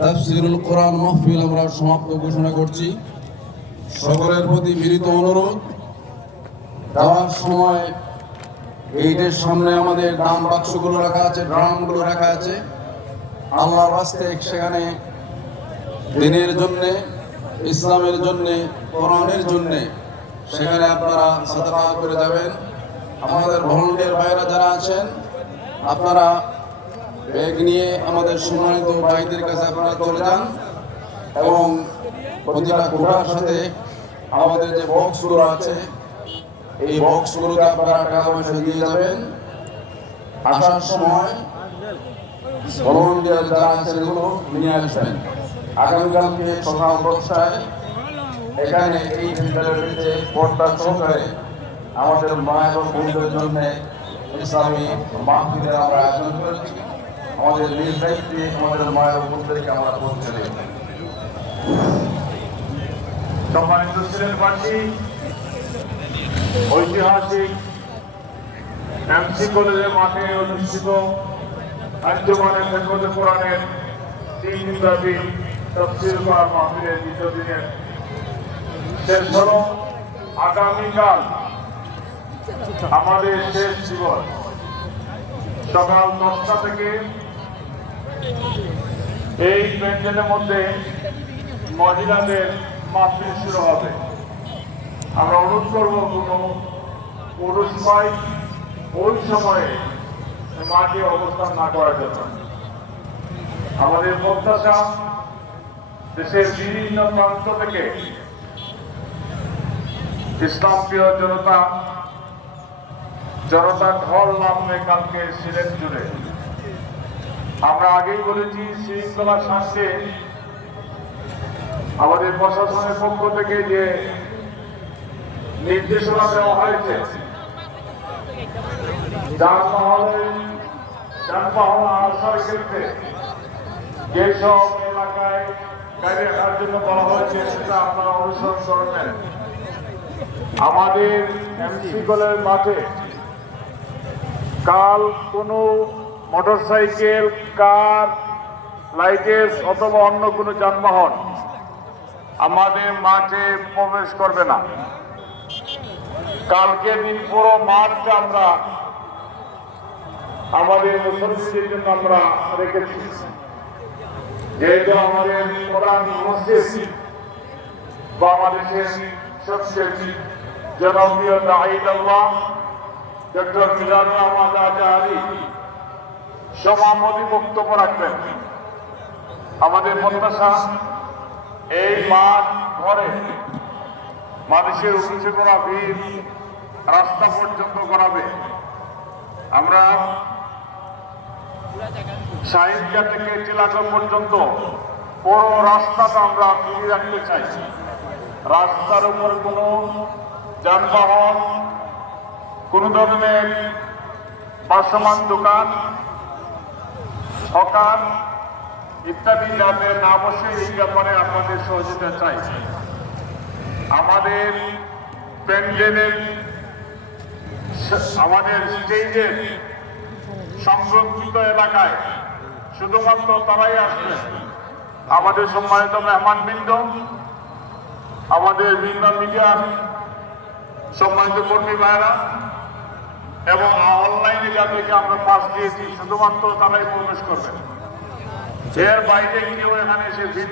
তাফসীরুল কোরআন মাহফিল আমরা সমাপ্ত ঘোষণা করছি। সকলের প্রতি বিনীত অনুরোধ, যাওয়ার সময় গেটের সামনে আমাদের দান বাক্সগুলো রাখা আছে, ড্রামগুলো রাখা আছে। আল্লাহর রাস্তে সেখানে দিনের জন্যে, ইসলামের জন্যে, কোরআনের জন্যে সেখানে আপনারা সাদাকা করে যাবেন। আমাদের ভলান্টিয়ার ভাইরা যারা আছেন, আপনারা ব্যাগ নিয়ে আমাদের সম্মানিত ভাইদের কাছে আপনারা চলে যান এবং প্রতিটা কোটার সাথে আমাদের যে বক্সগুলো আছে এই বক্সগুলোতে আপনারা টাকা পয়সা দিয়ে যাবেন। আসার সময় ভলান্টিয়ার যারা আছেন এগুলো নিয়ে আসবেন। আগামীকালকে সকাল 10টায় এখানে এই বিদ্যালয়ের যে পর্দা সহকারে আমাদের মা এবং বোনদের জন্য ইসলামী মাহফিলের আমরা আয়োজন করেছি। আমাদের নিজ দায়িত্বে আমাদের মা এবং বোনদেরকে আমরা পৌঁছে দেব। সম্মানিত সিলেটবাসী, ঐতিহাসিক এমসি কলেজের মাঠে অনুষ্ঠিত আঞ্জুমানে খেদমতে কোরআনের 3 দিনব্যাপী তাফসীর কোরআন মাহফিলের দ্বিতীয় দিনের শেষ হল। আগামীকাল আমাদের শেষ দিবস। সকাল 10টা থেকে এই প্যান্ডেলের মধ্যে মহিলাদের মাহফিল শুরু হবে। আমরা অনুরোধ করব কোনো পুরুষ ভাই ওই সময়ে মাঠে অবস্থান না করার জন্য। আমাদের প্রত্যাশা, দেশের বিভিন্ন প্রান্ত থেকে ইসলাম প্রিয় জনতা ঢল নামবে কালকে সিলেট জুড়ে। আমরা আগেই বলেছি, শৃঙ্খলার স্বার্থে আমাদের প্রশাসনের পক্ষ থেকে যে নির্দেশনা দেওয়া হয়েছে, যানবাহন আসার ক্ষেত্রে যেসব এলাকায় গাড়ি রাখার জন্য বলা হয়েছে সেটা আপনারা অনুসরণ করবেন। আমাদের এমসি কলের মাঠে কাল কোনো মোটরসাইকেল, কার, লাইটেস অথবা অন্য কোনো যানবাহন আমাদের মাঠে প্রবেশ করবে না। কালকে দিন পুরো মাঠটা আমরা আমাদের মুসলমানদের জন্য আমরা রেখেছি। যেহেতু আমাদের প্রধান মসজিদ বাংলাদেশের সবচেয়ে জনপ্রিয় দাঈদ আল্লাহ ডক্টর মিজানুর রহমান আজহারী সভাপতি বক্তব্য রাখবেন। আমাদের প্রত্যাশা, এই মাঠ ভরে মানুষের উপচে পড়া ভিড় রাস্তা পর্যন্ত করাবে। আমরা শাহিদগা থেকে চিলাগঞ্জ পর্যন্ত পুরো রাস্তাটা আমরা খুলে রাখতে চাই। রাস্তার উপর কোনো যানবাহন, কোন ধরনের ভাসমান দোকান, হকার ইত্যাদি যাতে না বসে, এই ব্যাপারে আপনাদের সহযোগিতা চাই। আমাদের প্যান্ডেলের, আমাদের স্টেজের সংরক্ষিত এলাকায় শুধুমাত্র তারাই আসবে। আমাদের সম্মানিত মেহমানবৃন্দ, আমাদের বিভিন্ন মিডিয়ার সম্মানিত কর্মী ভাইরা এবং অনলাইনে যাদেরকে আমরা পাস দিয়েছি, শুধুমাত্র তারাই প্রবেশ করবেন। এর বাইরে কেউ এখানে